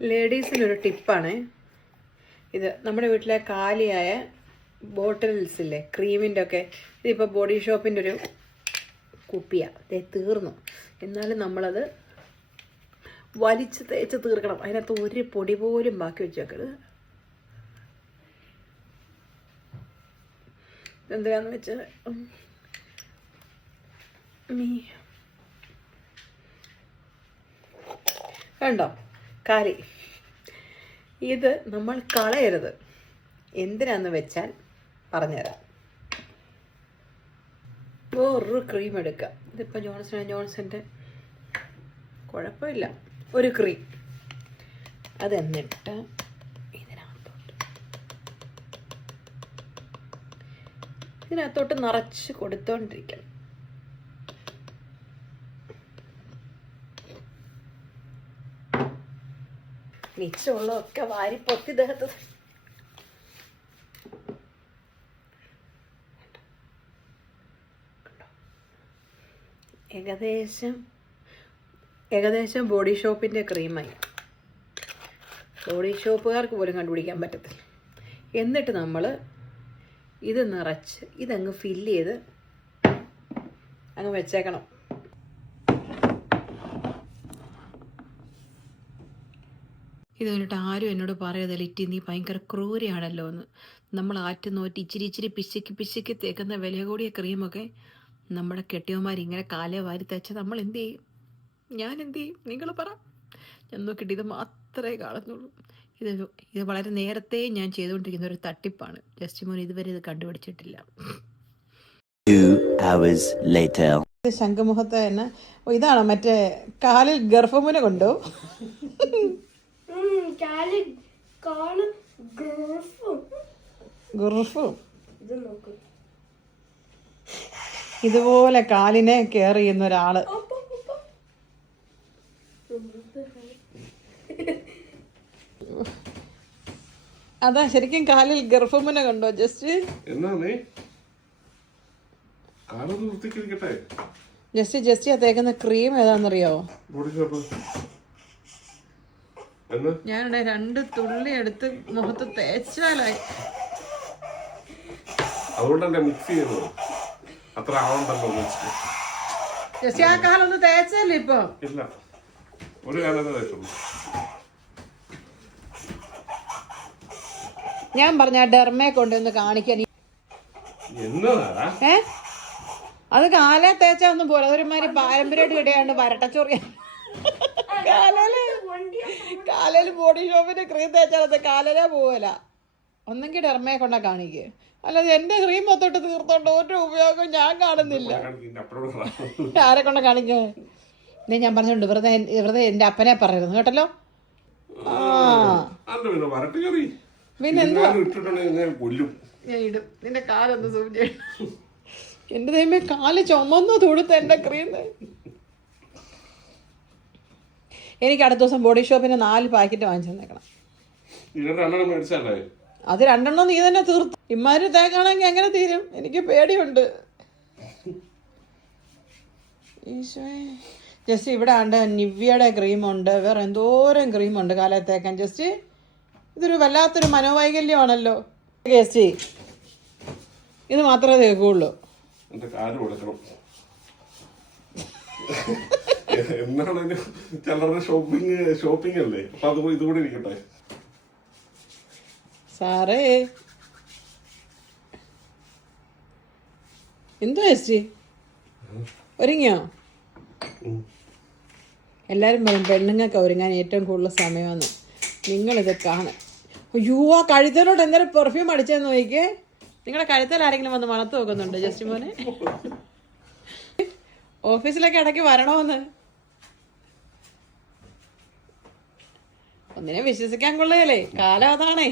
ലേഡീസിനൊരു ടിപ്പാണ് ഇത്. നമ്മുടെ വീട്ടിലെ കാലിയായ ബോട്ടിൽസ് ഇല്ലേ, ക്രീമിൻ്റെ ഒക്കെ, ഇതിപ്പോൾ ബോഡി ഷോപ്പിൻ്റെ ഒരു കുപ്പിയാണ്. തീർന്നു. എന്നാലും നമ്മളത് വലിച്ച് തേച്ച് തീർക്കണം. അതിനകത്ത് ഒരു പൊടി പോലും ബാക്കി വെച്ചേക്കരുത്. എന്തിനാന്ന് വെച്ചാൽ കണ്ടോ കാലി, ഇത് നമ്മൾ കളയരുത്. എന്തിനാന്ന് വെച്ചാൽ പറഞ്ഞുതരാം. വേറൊരു ക്രീം എടുക്കുക. ഇതിപ്പോൾ ജോൺസൻ്റെ കുഴപ്പമില്ല, ഒരു ക്രീം. അതെന്നിട്ട് ഇതിനകത്തോട്ട് നിറച്ച് കൊടുത്തോണ്ടിരിക്കണം. മിച്ചമുള്ളതൊക്കെ വാരി പൊത്തി ദേഹത്ത്. ഏകദേശം ബോഡി ഷോപ്പിൻ്റെ ക്രീമായി. ബോഡി ഷോപ്പുകാർക്ക് പോലും കണ്ടുപിടിക്കാൻ പറ്റത്തില്ല. എന്നിട്ട് നമ്മൾ ഇത് നിറച്ച് ഇതങ്ങ് ഫില്ല് ചെയ്ത് അങ്ങ് വെച്ചേക്കണം. ഇത് കഴിഞ്ഞിട്ട് ആരും എന്നോട് പറയാതെ ലിറ്റി നീ ഭയങ്കര ക്രൂരയാണല്ലോ എന്ന്. നമ്മൾ ആറ്റുനോറ്റ് ഇച്ചിരി പിശുക്കി തേക്കുന്ന വില കൂടിയ ക്രീമൊക്കെ നമ്മുടെ കെട്ടിയവന്മാരിങ്ങനെ കാലേ വാരി തേച്ച നമ്മൾ എന്ത് ചെയ്യും? ഞാൻ എന്ത് ചെയ്യും? നിങ്ങൾ പറ. ഞാൻ നോക്കിയിട്ട് ഇത് മാത്രമേ കാണുന്നുള്ളൂ. ഇത് വളരെ നേരത്തെ ഞാൻ ചെയ്തുകൊണ്ടിരിക്കുന്ന ഒരു തട്ടിപ്പാണ്. ജസ്റ്റിമോൻ ഇതുവരെ ഇത് കണ്ടുപിടിച്ചിട്ടില്ല. ശംഖുമുഖത്ത് തന്നെ ഇതാണോ മറ്റേ കാലിൽ ഗർഭമുന കൊണ്ടോ? ഇതുപോലെ കാലിനെ കെയർ ചെയ്യുന്ന ഒരാള്. അതാ ശരിക്കും കാലിൽ ഗർഭമുന കണ്ടോ? ജസ്റ്റ് തേക്കുന്ന ക്രീം ഏതാന്നറിയോ? ഞാനിവിടെ 2 തുള്ളി എടുത്ത് മുഖത്ത് തേച്ചാലായി. ജസ്റ്റ് ആ കാലൊന്ന് തേച്ചല്ലേ ഇപ്പൊ? ഞാൻ പറഞ്ഞ ഡെർമയെ കൊണ്ടുവന്ന് കാണിക്കാൻ. അത് കാലേ തേച്ചാ ഒന്നും പോലെ. അതൊരുമാതിരി പാരമ്പര്യമായിട്ട് കിട്ടിയാണ്ട് വരട്ടച്ചൊറിയ. കാലയില് ബോഡി ഷോപ്പിന്റെ ക്രീം തേച്ചാൽ കാലയിലേ പോവല. ഒന്നെങ്കിൽ ഡെർമയെ കൊണ്ടാ കാണിക്കുക. അല്ലാതെ എന്റെ ക്രീം മൊത്തോട്ട് തീർത്തോണ്ട് ഒരു ഉപയോഗം ഞാൻ കാണുന്നില്ല. ആരെ കൊണ്ട കാണിക്കുക? ഇനി ഞാൻ പറഞ്ഞോണ്ട് വെറുതെ എന്റെ അപ്പനെ പറയരുത് കേട്ടല്ലോ. പിന്നെ എന്തുവാ ഞാൻ ഇടും. നിന്റെ കാലൊന്ന് സൂചി. എന്റെ ദൈവമേ, കാല് ചുമന്നു തൊടുത്ത എന്റെ ക്രീം. എനിക്ക് അടുത്ത ദിവസം ബോഡി ഷോപ്പിന് 4 പാക്കറ്റ് വാങ്ങിച്ചു തന്നേക്കണം. അത് 2 നീ തന്നെ തീർത്തു. ഇമ്മാര് തേക്കാണെങ്കിൽ എങ്ങനെ തീരും? എനിക്ക് പേടിയുണ്ട്. ജസ്റ്റ് ഇവിടെ ഉണ്ട് നിവ്യയുടെ ക്രീമുണ്ട്, വേറെ എന്തോരം ക്രീമുണ്ട് കാലത്ത് തേക്കാൻ. ജസ്റ്റ് ഇതൊരു വല്ലാത്തൊരു മനോവൈകല്യമാണല്ലോ. ജസ്റ്റ് ഇത് മാത്രമേ തേക്കുള്ളൂ. ഷോപ്പിംഗ് അല്ലേ? അപ്പൊ ഇതുകൂടെ ഇരിക്കട്ടെ സാറേ. എന്തോ ജസ്റ്റ് ഒരുങ്ങിയോ? എല്ലാരും പറയും പെണ്ണുങ്ങൾക്ക് ഒരുങ്ങാൻ ഏറ്റവും കൂടുതൽ സമയമെന്ന്. നിങ്ങളിത് കാണാൻ. അയ്യോ, ആ കഴുത്തലോട്ട് എന്തൊരു പെർഫ്യൂം അടിച്ചെന്ന് നോക്കിക്കേ. നിങ്ങളുടെ കഴുത്തിൽ ആരെങ്കിലും വന്ന് മണത്ത് നോക്കുന്നുണ്ട് ജസ്റ്റ് മോനെ? ഓഫീസിലൊക്കെ ഇടയ്ക്ക് വരണമെന്ന്. ഒന്നിനെ വിശ്വസിക്കാൻ കൊള്ളുകയല്ലേ, കാലം അതാണേ.